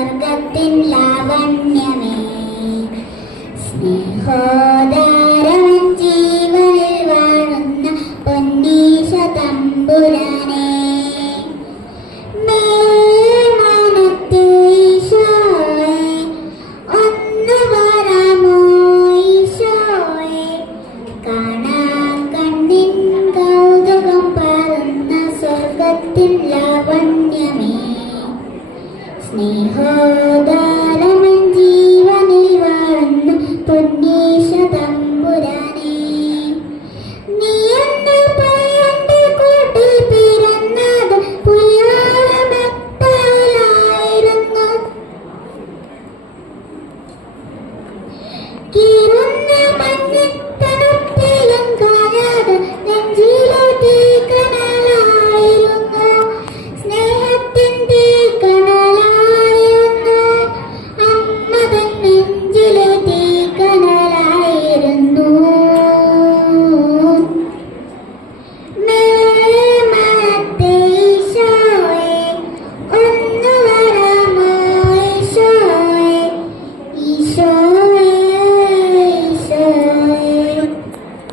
സ്വർഗത്തിൻ ലാവണ്യമേ. സ്നേഹോദാരം ജീവനിൽ വാഴുന്ന പൊന്നീശ തമ്പുരാനെ. മേൽമാനത്തെ സ്നേഹാദാരമൻ ജീവനിൽ വാഴുന്ന പൊന്നീശ തമ്പുരാനെ നീ എന്ന പയന്റെ കൂട്ടിൽ പിറന്നത് പുലിവാളമത്താലായിരുന്നു